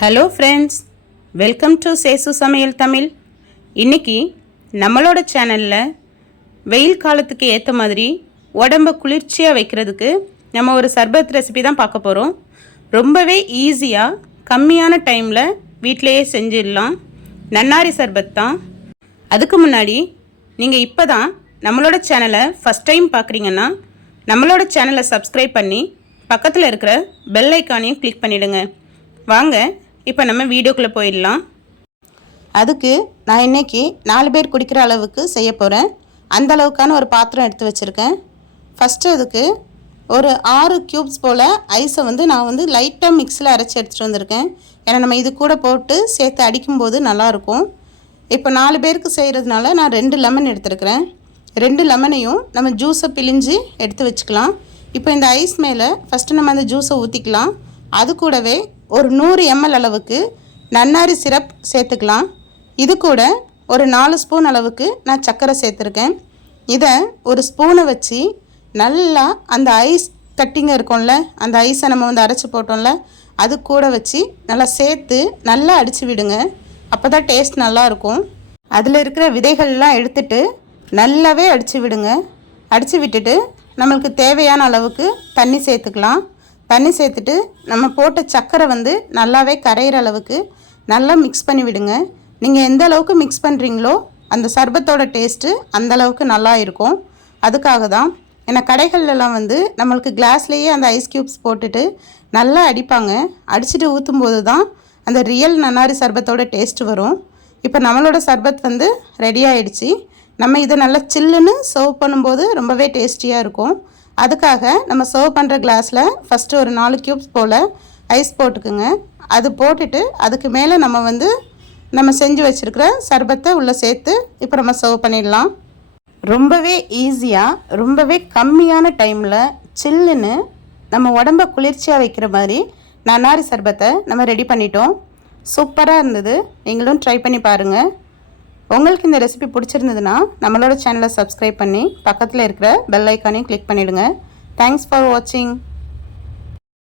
Hello friends, welcome to சேசு சமையல் தமிழ். இன்றைக்கி நம்மளோட சேனலில் வெயில் காலத்துக்கு ஏற்ற மாதிரி உடம்பை குளிர்ச்சியாக வைக்கிறதுக்கு நம்ம ஒரு சர்பத் ரெசிபி தான் பார்க்க போகிறோம். ரொம்பவே ஈஸியாக கம்மியான டைமில் வீட்டிலையே செஞ்சிடலாம். நன்னாரி சர்பத் தான். அதுக்கு முன்னாடி நீங்கள் இப்போ தான் நம்மளோட சேனலை ஃபஸ்ட் டைம் பார்க்குறீங்கன்னா நம்மளோட சேனலை சப்ஸ்கிரைப் பண்ணி பக்கத்தில் இருக்கிற பெல் ஐக்கானையும் கிளிக் பண்ணிவிடுங்க. வாங்க இப்போ நம்ம வீடியோக்குள்ளே போயிடலாம். அதுக்கு நான் இன்றைக்கி 4 பேர் குடிக்கிற அளவுக்கு செய்ய போகிறேன். அந்த அளவுக்கான ஒரு பாத்திரம் எடுத்து வச்சுருக்கேன். ஃபஸ்ட்டு அதுக்கு ஒரு 6 க்யூப்ஸ் போல் ஐஸை நான் லைட்டாக மிக்ஸில் அரைச்சி எடுத்துகிட்டு வந்திருக்கேன். ஏன்னா நம்ம இது கூட போட்டு சேர்த்து அடிக்கும்போது நல்லாயிருக்கும். இப்போ 4 பேருக்கு செய்கிறதுனால நான் 2 லெமன் எடுத்துருக்கிறேன். 2 லெமனையும் நம்ம ஜூஸை பிழிஞ்சு எடுத்து வச்சுக்கலாம். இப்போ இந்த ஐஸ் மேலே ஃபஸ்ட்டு நம்ம அந்த ஜூஸை ஊற்றிக்கலாம். அது கூடவே ஒரு 100 ml அளவுக்கு நன்னாரி சிரப் சேர்த்துக்கலாம். இது கூட ஒரு 4 ஸ்பூன் அளவுக்கு நான் சர்க்கரை சேர்த்துருக்கேன். இதை ஒரு ஸ்பூனை வச்சு நல்லா அந்த ஐஸ் கட்டிங்க இருக்கும்ல, அந்த ஐஸை நம்ம அரைச்சி போட்டோம்ல, அது கூட வச்சு நல்லா சேர்த்து நல்லா அடித்து விடுங்க. அப்போ தான் டேஸ்ட் நல்லாயிருக்கும். அதில் இருக்கிற விதைகள்லாம் எடுத்துட்டு நல்லாவே அடித்து விடுங்க. அடித்து விட்டுட்டு நம்மளுக்கு தேவையான அளவுக்கு தண்ணி சேர்த்துக்கலாம். தண்ணி சேர்த்துட்டு நம்ம போட்ட சர்க்கரை நல்லாவே கரையிற அளவுக்கு நல்லா மிக்ஸ் பண்ணி விடுங்க. நீங்கள் எந்த அளவுக்கு மிக்ஸ் பண்ணுறீங்களோ அந்த சர்பத்தோட டேஸ்ட்டு அந்தளவுக்கு நல்லா இருக்கும். அதுக்காக தான் ஏன்னா கடைகள்லாம் நம்மளுக்கு கிளாஸ்லேயே அந்த ஐஸ் க்யூப்ஸ் போட்டுட்டு நல்லா அடிப்பாங்க. அடிச்சுட்டு ஊற்றும்போது தான் அந்த ரியல் நன்னாரி சர்பத்தோட டேஸ்ட்டு வரும். இப்போ நம்மளோட சர்பத் ரெடி ஆகிடுச்சு. நம்ம இதை நல்லா சில்லுன்னு சர்வ் பண்ணும்போது ரொம்பவே டேஸ்டியாக இருக்கும். அதுக்காக நம்ம சர்வ் பண்ணுற கிளாஸில் ஃபஸ்ட்டு ஒரு 4 க்யூப்ஸ் போல் ஐஸ் போட்டுக்குங்க. அது போட்டுட்டு அதுக்கு மேலே நம்ம செஞ்சு வச்சுருக்கிற சர்பத்தை உள்ளே சேர்த்து இப்போ நம்ம சர்வ் பண்ணிடலாம். ரொம்பவே ஈஸியாக ரொம்பவே கம்மியான டைமில் சில்லுன்னு நம்ம உடம்பை குளிர்ச்சியாக வைக்கிற மாதிரி நன்னாரி சர்பத்தை நம்ம ரெடி பண்ணிட்டோம். சூப்பராக இருந்தது. நீங்களும் ட்ரை பண்ணி பாருங்கள். உங்களுக்கு இந்த ரெசிபி பிடிச்சிருந்ததுன்னா நம்மளோட சேனலை சப்ஸ்கிரைப் பண்ணி பக்கத்தில் இருக்கிற பெல் ஐக்கானையும் கிளிக் பண்ணிவிடுங்க. தேங்க்ஸ் ஃபார் வாட்சிங்.